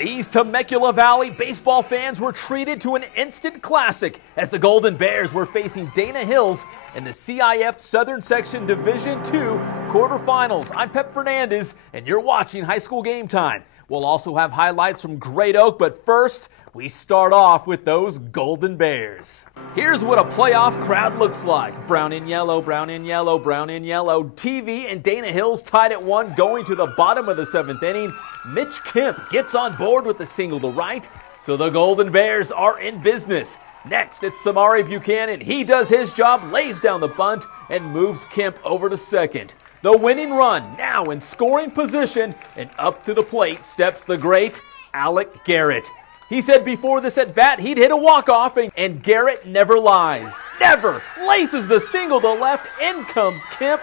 These Temecula Valley baseball fans were treated to an instant classic as the Golden Bears were facing Dana Hills in the CIF Southern Section Division II quarterfinals. I'm Pep Fernandez, and you're watching High School Game Time. We'll also have highlights from Great Oak, but first, we start off with those Golden Bears. Here's what a playoff crowd looks like. Brown in yellow, brown in yellow, brown in yellow. TV and Dana Hills tied at 1 going to the bottom of the 7th inning. Mitch Kemp gets on board with the single to right, so the Golden Bears are in business. Next, it's Samari Buchanan. He does his job, lays down the bunt, and moves Kemp over to second. The winning run now in scoring position, and up to the plate steps the great Alec Garrett. He said before this at bat he'd hit a walk-off, and Garrett never lies. Never laces the single to left. In comes Kemp.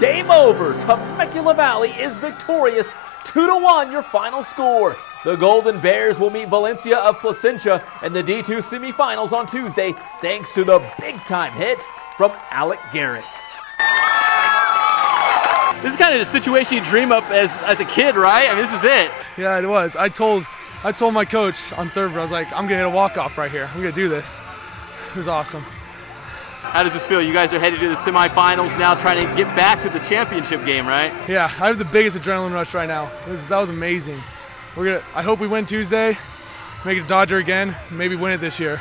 Game over. Temecula Valley is victorious. 2-1 your final score. The Golden Bears will meet Valencia of Placentia in the D2 semifinals on Tuesday thanks to the big-time hit from Alec Garrett. This is kind of the situation you dream up as a kid, right? I mean, this is it. Yeah, it was. I told my coach on third, I was like, I'm gonna hit a walk-off right here. I'm gonna do this. It was awesome. How does this feel? You guys are headed to the semifinals now, trying to get back to the championship game, right? Yeah, I have the biggest adrenaline rush right now. That was amazing. I hope we win Tuesday, make it a Dodger again, maybe win it this year.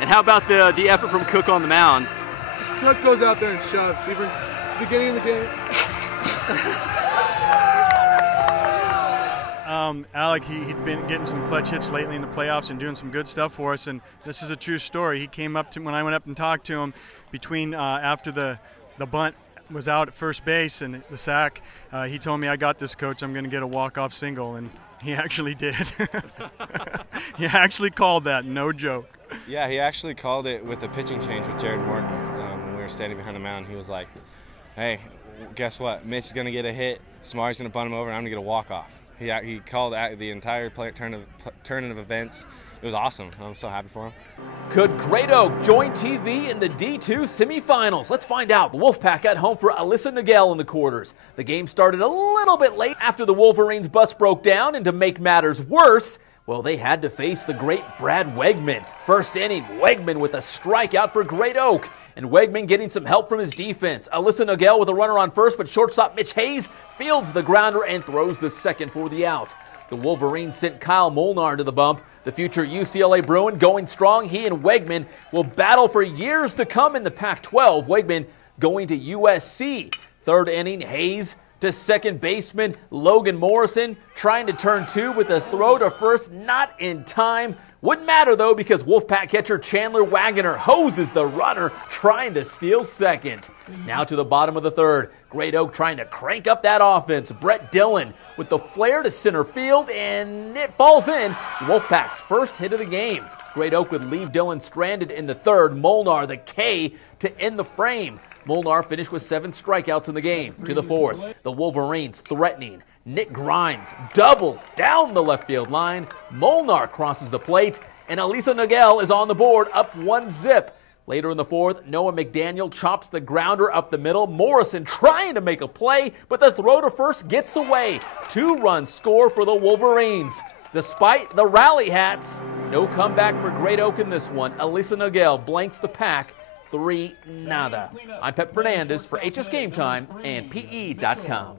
And how about the effort from Cook on the mound? Cook goes out there and shoves. See, beginning of the game. Alec, he'd been getting some clutch hits lately in the playoffs and doing some good stuff for us, and this is a true story. He came up to when I went up and talked to him between after the bunt was out at first base and the sack. He told me, "I got this, coach. I'm going to get a walk-off single," and he actually did. He actually called that, no joke. Yeah, he actually called it with a pitching change with Jared Morton. When we were standing behind the mound, he was like, "Hey, guess what? Mitch is going to get a hit. Samari's going to bunt him over, and I'm going to get a walk-off." He called the entire turn of events. It was awesome. I'm so happy for him. Could Great Oak join TV in the D2 semifinals? Let's find out. The Wolfpack at home for Aliso Niguel in the quarters. The game started a little bit late after the Wolverines' bus broke down, and to make matters worse, well, they had to face the great Brad Wegman. First inning, Wegman with a strikeout for Great Oak. And Wegman getting some help from his defense. Aliso Niguel with a runner on first, but shortstop Mitch Hayes fields the grounder and throws the second for the out. The Wolverines sent Kyle Molnar to the bump. The future UCLA Bruin going strong. He and Wegman will battle for years to come in the Pac-12. Wegman going to USC. Third inning, Hayes to second baseman Logan Morrison trying to turn two with a throw to first, not in time. Wouldn't matter, though, because Wolfpack catcher Chandler Wagoner hoses the runner, trying to steal second. Now to the bottom of the third. Great Oak trying to crank up that offense. Brett Dillon with the flare to center field, and it falls in. Wolfpack's first hit of the game. Great Oak would leave Dillon stranded in the third. Molnar, the K, to end the frame. Molnar finished with 7 strikeouts in the game. To the fourth, the Wolverines threatening. Nick Grimes doubles down the left field line. Molnar crosses the plate, and Aliso Niguel is on the board, up 1-0. Later in the fourth, Noah McDaniel chops the grounder up the middle. Morrison trying to make a play, but the throw to first gets away. 2-run score for the Wolverines. Despite the rally hats, no comeback for Great Oak in this one. Aliso Niguel blanks the pack 3-0. I'm Pep Fernandez for HS Game Time and PE.com.